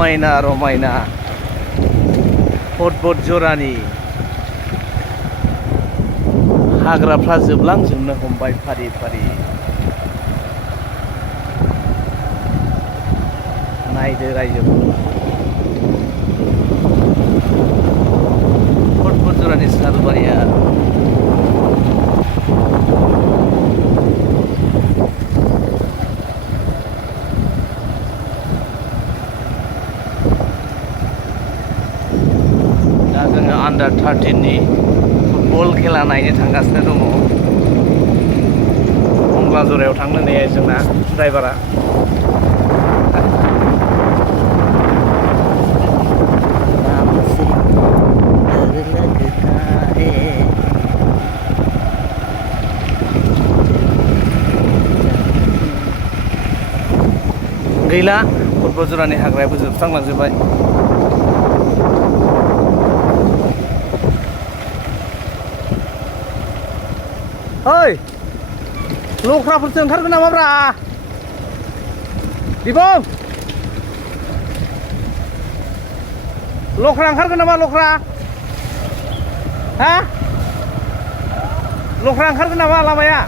समायना रमायना पर्बत जरानि हाग्राफ्रा जोबलांजोबनो हमबाय फारि फारि। नायदो रायजोफोर पर्बत जरानि सालबारिया दा जोङो आन्डार 13नि फुटबल खेला नायनो थांगासिनो दङ। अंग्लाजरायाव थांनो ने जोंना ड्राइभारा। गैला पर्बत जरानि हाग्रायाबो जोबस्रांलांजोबबाय। ओइ लख्राफोरसो ओंखारगोन नामाब्रा दिबं? लख्रा ओंखारगोन नामा लख्रा? हा? लख्रा ओंखारगोन नामा लामाया?